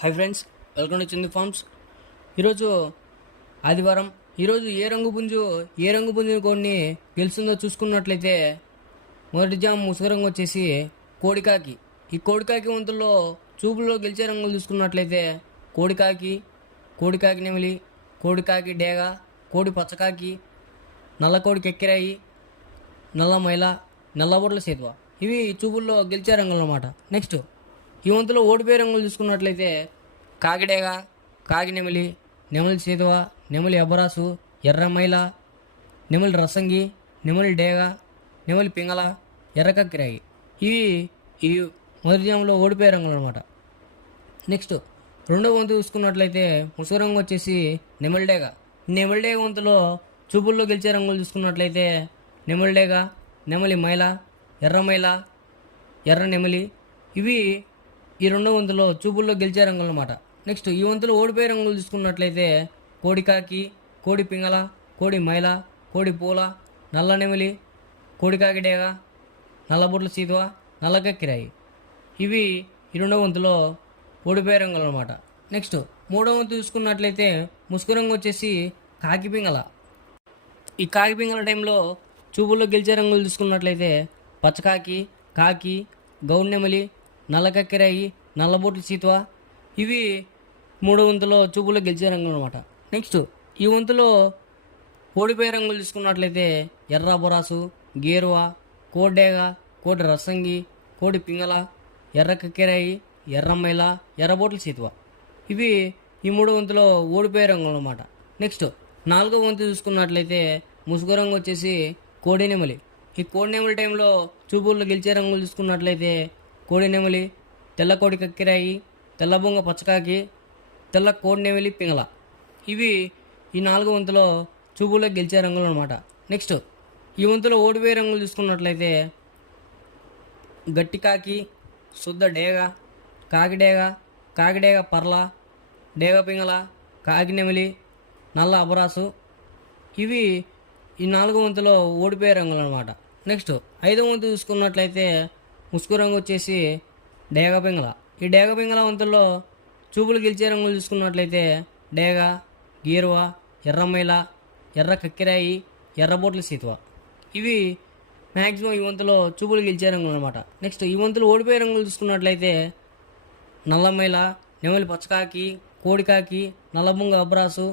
Hi friends, welcome to Chandu Farms. ఈరోజు ఆదివారం. ఈరోజు ఏ రంగు పుంజు కోడిని గెలుస్తుందో చూసుకున్నట్లయితే మొదటి జామ్ ముసుగు రంగు వచ్చేసి కోడికాకి. ఈ కోడికాకి వంతుల్లో చూపుల్లో గెలిచే రంగులు చూసుకున్నట్లయితే కోడికాకి నెమిలి, కోడికాకి డేగ, కోడి పచ్చకాకి, నల్ల కోడి కెక్కిరాయి, నల్ల మైల, నల్లబొట్ల సేతువ. ఇవి చూపుల్లో గెలిచే రంగులు అన్నమాట. నెక్స్ట్ ఈ వంతులో ఓడిపోయే రంగులు చూసుకున్నట్లయితే కాకిడేగ, కాకి నెమిలి, నెమలి సేతువ, నెమలి అబ్బరాసు, ఎర్ర మైల, నెమలి రసంగి, నెమలి డేగ, నెమలి పింగళ, ఎర్ర కక్కిరాయి. ఇవి ఈ మొదటి జాములో ఓడిపోయే రంగులు అనమాట. నెక్స్ట్ రెండవ వంతు చూసుకున్నట్లయితే ముసుగు రంగు వచ్చేసి నెమలిడేగ. నెమలిడేగ వంతులో చూపుల్లో గెలిచే రంగులు చూసుకున్నట్లయితే నెమలిడేగ, నెమలి మైల, ఎర్ర మైల, ఎర్ర నెమలి. ఇవి ఈ రెండో వంతులో చూపుల్లో గెలిచే రంగులు అనమాట. నెక్స్ట్ ఈ వంతులో ఓడిపోయే రంగులు చూసుకున్నట్లయితే కోడికాకి, కోడి పింగళ, కోడి మైల, కోడి పూల, నల్ల నెమలి, కోడికాకి డేగ, నల్లబొట్ల సీతువ, నల్ల కక్కిరాయి. ఇవి ఈ రెండో వంతులో ఓడిపోయే రంగులు అనమాట. నెక్స్ట్ మూడో వంతు చూసుకున్నట్లయితే ముసుగు రంగు వచ్చేసి కాకి పింగళ. ఈ కాకి పింగళ టైంలో చూపుల్లో గెలిచే రంగులు చూసుకున్నట్లయితే పచ్చకాకి, కాకి, గౌడ్ నెమలి, నల్ల కక్కిరాయి, నల్లబొట్ల సీతువ. ఇవి మూడో వంతులో చూపుల్లో గెలిచే రంగులు అనమాట. నెక్స్ట్ ఈ వంతులో ఓడిపోయే రంగులు చూసుకున్నట్లయితే ఎర్ర బొరాసు, గేరువ, కోడేగ, కోడి రసంగి, కోడి పింగళ, ఎర్ర కక్కిరాయి, ఎర్ర మైల, ఎర్రబొట్ల సీతువ. ఇవి ఈ మూడో వంతులో ఓడిపోయే రంగులు అనమాట. నెక్స్ట్ నాలుగో వంతు చూసుకున్నట్లయితే ముసుగు రంగు వచ్చేసి కోడి నెమలి. ఈ కోడి నెమలి టైంలో చూపుల్లో గెలిచే రంగులు చూసుకున్నట్లయితే కోడి నెమలి, తెల్ల కోడి కక్కిరాయి, తెల్ల బొంగ పచ్చకాకి, తెల్ల కోడి నెమలి పింగళ. ఇవి ఈ నాలుగో వంతులో చూపుల్లో గెలిచే రంగులు అనమాట. నెక్స్ట్ ఈ వంతులో ఓడిపోయే రంగులు చూసుకున్నట్లయితే గట్టి కాకి, శుద్ధ డేగ, కాకిడేగ, కాకిడేగ పర్ల, డేగ పింగళ, కాకి నెమలి, నల్ల అబరాసు. ఇవి ఈ నాలుగో వంతులో ఓడిపోయే రంగులు అనమాట. నెక్స్ట్ ఐదో వంతు చూసుకున్నట్లయితే ముసుగు రంగు వచ్చేసి డేగ పింగళ. ఈ డేగ పింగళ వంతుల్లో చూపులు గెలిచే రంగులు చూసుకున్నట్లయితే డేగ, గీరువ, ఎర్రమైల, ఎర్ర కక్కిరాయి, ఎర్రబొట్ల సీతువ. ఇవి మ్యాక్సిమం ఈ వంతులో చూపులు గెలిచే రంగులు అనమాట. నెక్స్ట్ ఈ వంతులు ఓడిపోయే రంగులు చూసుకున్నట్లయితే నల్లమైల, నెమలి పచ్చకాకి, కోడికాకి, నల్లబొంగ అబ్రాసు,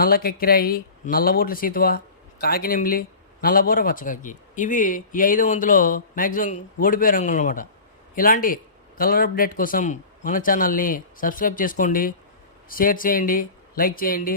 నల్ల కక్కిరాయి, నల్లబొట్ల సీతువ, కాకి నెమిలి, నల్లబోర పచ్చకాకి. ఇవి ఈ ఐదో వంతులో మ్యాక్సిమం ఓడిపోయే రంగులు అనమాట. ఇలాంటి కలర్ అప్డేట్ కోసం మన ఛానల్ని సబ్స్క్రైబ్ చేసుకోండి, షేర్ చేయండి, లైక్ చేయండి.